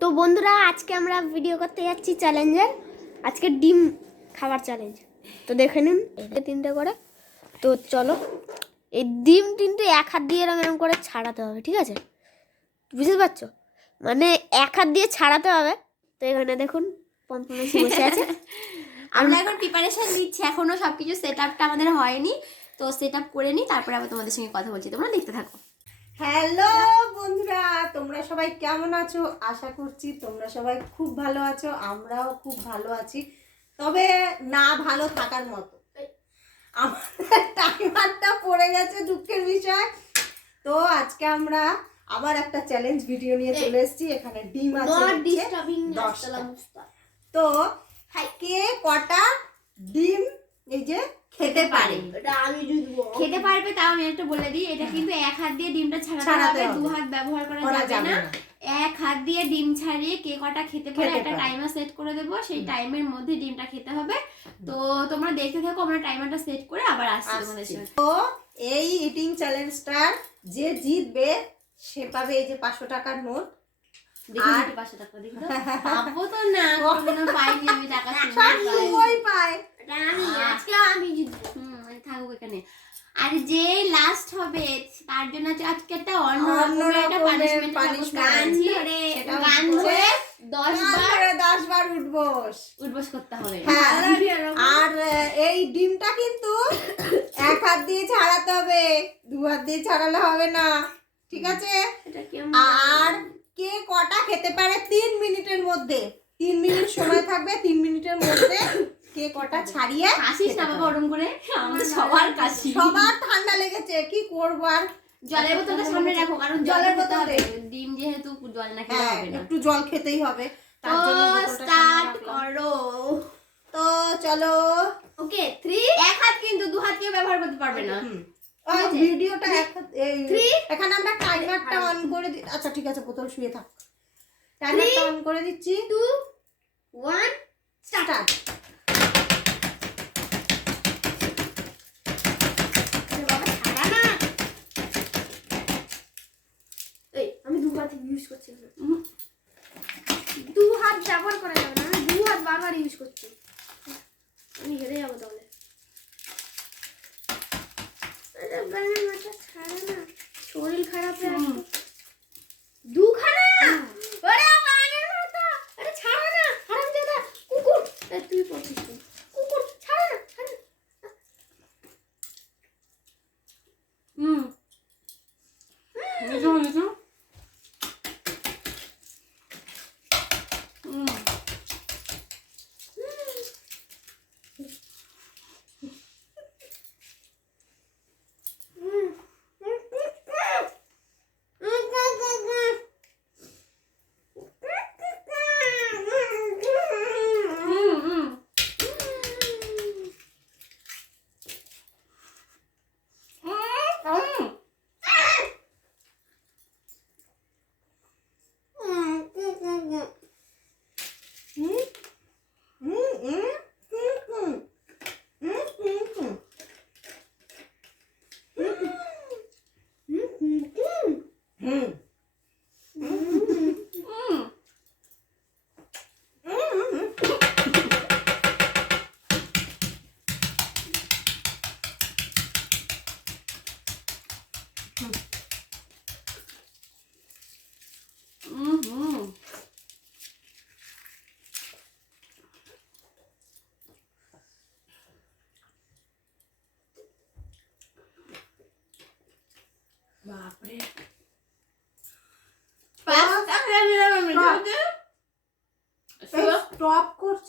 তো বন্ধুরা, আজকে আমরা ভিডিও করতে যাচ্ছি চ্যালেঞ্জের আজকে ডিম খাবার চ্যালেঞ্জ তো দেখে নিন তিনটে করে। তো চলো, এই ডিম তিনটে এক হাত দিয়ে এরকম এরকম করে ছাড়াতে হবে, ঠিক আছে? বুঝতে পারছ? মানে এক হাত দিয়ে ছাড়াতে হবে। তো এখানে দেখুন আছে। আমরা এখন প্রিপারেশন নিচ্ছি, এখনও সবকিছু সেট আপটা আমাদের হয়নি। তো সেট আপ করে নিই, তারপরে আবার তোমাদের সঙ্গে কথা বলছি। তোমরা দেখতে থাকো। হ্যালো বন্ধুরা তোমরা সবাই কেমন আছো? আশা করছি তোমরা সবাই খুব ভালো আছো আমরাও খুব ভালো আছি। তবে না ভালো থাকার মতো। আমাদের টাইমারটা পড়ে গেছে দুঃখের বিষয়। তো আজকে আমরা আবার একটা চ্যালেঞ্জ ভিডিও নিয়ে চলে এসেছি এখানে ডিম আছে। তো কে কটা ডিম এই যে খেতে পারে খেতে পারবে তাও আমি একটু বলে দিই এটা কিন্তু এক হাত দিয়ে ডিমটা ছাড়াতে হবে। দু হাত ব্যবহার করা যাবে না। এক হাত দিয়ে ডিম ছাড়িয়ে কে কটা খেতে পারে একটা টাইমার সেট করে দেবো সেই টাইমের মধ্যে ডিমটা খেতে হবে। তো তোমরা দেখতে থাকো আমরা টাইমারটা সেট করে আবার আসছি তোমাদের সাথে। তো এই ইটিং চ্যালেঞ্জটার যে জিতবে সে পাবে এই যে পাঁচশো টাকার নোট। আর- পাঁচশো টাকা দেখি। পাবো তো না কোনোদিনও পাইনি আমি টাকা সব আমি আজকে আমি আমি এখানে। আর যে লাস্ট হবে তার জন্য আজকে একটা অন্য অন্য একটা পানিশমেন্ট গান ধরে গান ধরে দশ বার দশ বার উঠবোস। উঠবস করতে হবে। হ্যাঁ। আর এই ডিমটা কিন্তু এক হাত দিয়ে ছাড়াতে হবে দু হাত দিয়ে ছাড়ালে হবে না। ঠিক আছে? আর কে কটা খেতে পারে তিন মিনিটের মধ্যে। তিন মিনিট সময় থাকবে তিন মিনিটের মধ্যে কে কটা ছাড়িয়ে কাশিস না বাবা ওরম করে? আমাদের সবার কাশি সবার ঠান্ডা লেগেছে কি করব আর? জলের বোতলটা সামনে রাখো কারণ জলের বোতলে। ডিম যেহেতু জল না খেলে হ্যাঁ হবে না। একটু জল খেতেই হবে। তো স্টার্ট করো। তো চলো। ওকে থ্রি এক হাত কিন্তু দু হাত কেউ ব্যবহার করতে পারবে না? ভিডিওটা এক- এই Three. এখানে আমরা টাইমারটা অন করে দি আচ্ছা ঠিক আছে বোতল শুয়ে থাক। টাইমারটা অন করে দিচ্ছি। টু ওয়ান স্টার্ট বাবা ছাড়া না এই হাত ইউজ করছি দু হাত ব্যবহার করা যাবে না আমি দু হাত বারবার ইউজ করছি। আমি হেরে যাব তাহলে। মাথা ছাড়া না। শরীর খারাপ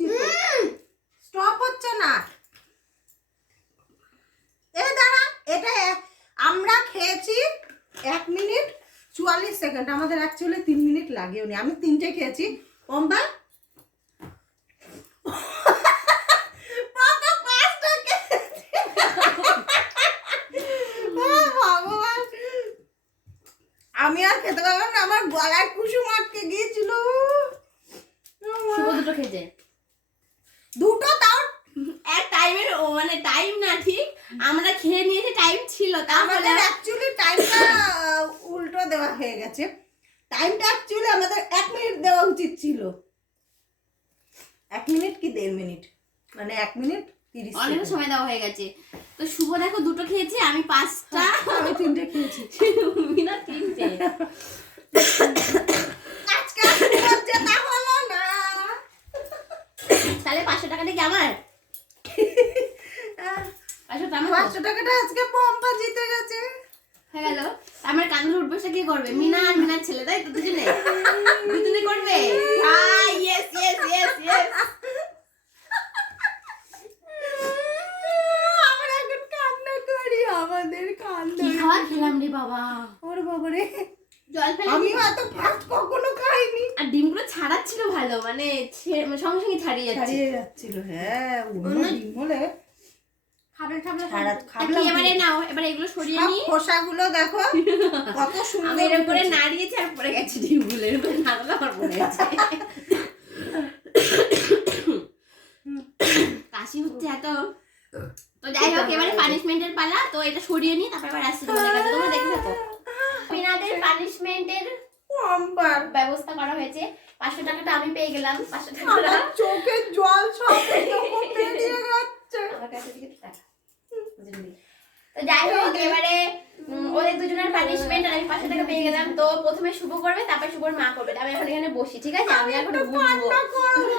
করছি স্টপ হচ্ছে না। এ দাঁড়া এটা আমরা খেয়েছি এক মিনিট চুয়াল্লিশ সেকেন্ড। আমাদের অ্যাকচুয়ালি তিন মিনিট লাগেও নি। আমি তিনটে খেয়েছি। কম্বা বাবা, পাঁচটা খেয়েছি। ও ভগবান। আমি আর খেতে পারলাম না আমার গলায় কুসুম আটকে গিয়েছিল শুভ দুটো খেয়েছে দুটো তাও এক টাইমের ও মানে টাইম না ঠিক আমরা খেয়ে নিয়েছি টাইম ছিল তাহলে আমাদের অ্যাকচুয়ালি টাইমটা উল্টো দেওয়া হয়ে গেছে। টাইমটা অ্যাকচুয়ালি আমাদের এক মিনিট দেওয়া উচিত ছিল। এক মিনিট কি দেড় মিনিট মানে এক মিনিট তিরিশ অনেক সময় দেওয়া হয়ে গেছে। তো শুভ দেখো দুটো খেয়েছে আমি পাঁচটা। আমি তিনটে খেয়েছি। মিনা তিনটে আজকে আর তোমার জেতা হলো না তাহলে পাঁচশো টাকাটা কি আমার পাঁচশো টাকাটা আজকে পম্পা জিতে গেছে। গেল। আমার কাজের উঠবসটা কে করবে? মিনা আর মিনার ছেলে তাই তো দুজনে? দুজনে করবে? ইয়েস ইয়েস ইয়েস ইয়েস আমরা এখন কান্না করি আমাদের কান্না কি খেলাম রে বাবা? ওর বাবারে জল ফেলে আমিও এত ফাস্ট কখনো খাইনি। আর ডিমগুলো ছাড়াচ্ছিল ভালো মানে মানে সঙ্গে সঙ্গে ছাড়িয়ে যাচ্ছে। ছাড়িয়ে যাচ্ছিল হ্যাঁ অন্য অন্য- ডিম হলে খাবার খাবার ছাড়া আর খাবলাম কি এবারে নাও এবারে এগুলো সরিয়ে সব নি খোসাগুলো দেখো কত সুন্দর করে উঠেছে। নাড়িয়েছি আর পড়ে গেছে ডিমগুলো এরকম করে নাড়ালে আমার পড়ে গেছে কাশি হচ্ছে এত। তো যাই হোক এবারে পানিশমেন্টের পালা তো এটা সরিয়ে নি তারপর আবার আসছি তোমাদের কাছে। তোমরা দেখবে তো মিনাদের পানিশমেন্টের ব্যবস্থা করা হয়েছে। পাঁচশো টাকাটা আমি পেয়ে গেলাম পাঁচশো টাকাটা আমার চোখে জল সব আমার কাছে থেকে টাকা। যাই হোক এবারে ওদের দুজনের পানিশমেন্ট আর আমি পাঁচশো টাকা পেয়ে গেলাম। তো প্রথমে শুভ করবে তারপর শুভর মা করবে। আমি এখন এখানে বসি ঠিক আছে? আমি এখন বুঝব কান্না করব।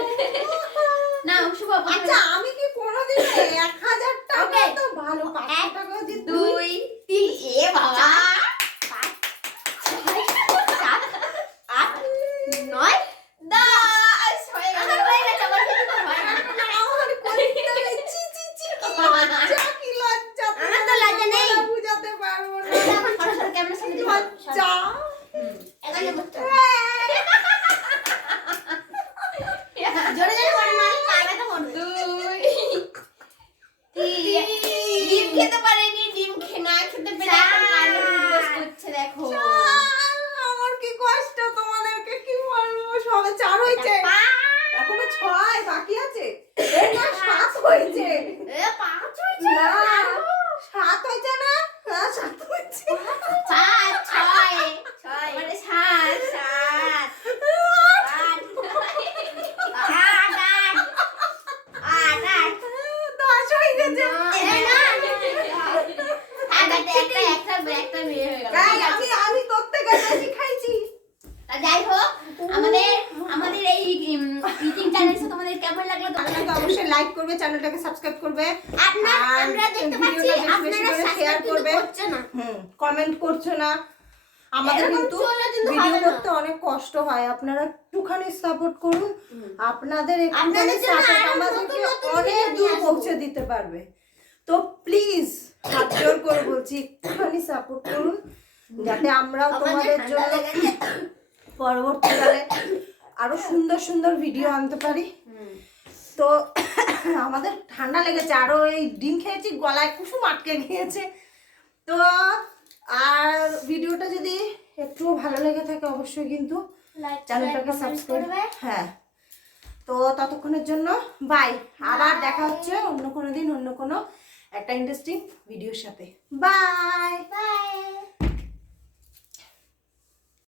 না শুভ প্রথমে আচ্ছা আমি কি কোনোদিন এক হাজার টাকা Okay. তো ভালো পাঁচশো এক, টাকা যে দুই দুই তিন এ বাবা পাঁচ, ছয়, সাত আট নয় দশ হয়ে গেল হয়ে গেছে আমার কিন্তু তো হয় না। আমার করতে হবে। ছি, ছি, ছি, কি লজ্জা, কি লজ্জা। আমার তো লজ্জা নেই। তোমাকে বুঝাতে পারব না। এখন সরাসরি ক্যামেরার সামনে দিব। লজ্জা। এখানে বসতে হবে। জোরে জোরে বলো না, কানে তো মন। দুই, তিন, ডিম খেতে পারেনি, ডিম খে- না খেতে পেরে এখন কানে উঠবোস করছে, দেখো। চার, আমার কি কষ্ট তোমাদেরকে কি বলব সবে চার হয়েছে পাঁচ, এখনও ছয় বাকি আছে এই না সাত হয়েছে এ, পাঁচ হয়েছে। না সাত হয়েছে না হ্যাঁ সাত হয়েছে পাঁচ, ছয়, এবারে সাত, সাত, আট, আট, আট, আট, আট। দশ হয়ে গেছে এ, না। আর একটা- একটা- একটা- একটা মেয়ে হয়ে গেল। তাই ঠিক আছে। আমি আমি তোর থেকে বেশি খাইছি। যাই হোক আমাদের আমাদের এই ইটিং চ্যানেলটা তোমাদের কেমন লাগল তো অবশ্যই লাইক করবে চ্যানেলটাকে সাবস্ক্রাইব করবে। আপনার আমরা দেখতে পাচ্ছি ভিডিওটা বেশি বেশি আপনারা করে সাবস্ক্রাইব share কিন্তু করবে। হুম কমেন্ট করছ না। আমাদের এরকম কিন্তু ভিডিও করতে অনেক কষ্ট হয়। আপনারা একটুখানি সাপোর্ট করুন। আপনাদের একটুখানি সাপোর্ট আমাদেরকে অনেক দূর পৌঁছে দিতে পারবে। তো প্লিজ হাত জোর করে বলছি একটুখানি সাপোর্ট করুন যাতে আমরাও তোমাদের জন্য পরবর্তীকালে আরও সুন্দর সুন্দর ভিডিও আনতে পারি। তো আমাদের ঠান্ডা লেগেছে আরও এই ডিম খেয়েছি গলায় কুসুম আটকে গিয়েছে। তো আর ভিডিওটা যদি একটু ভালো লেগে থাকে অবশ্যই কিন্তু চ্যানেলটাকে সাবস্ক্রাইব হ্যাঁ। তো ততক্ষণের জন্য বাই আবার দেখা হচ্ছে অন্য কোনো দিন অন্য কোনো একটা ইন্টারেস্টিং ভিডিওর সাথে। Bye bye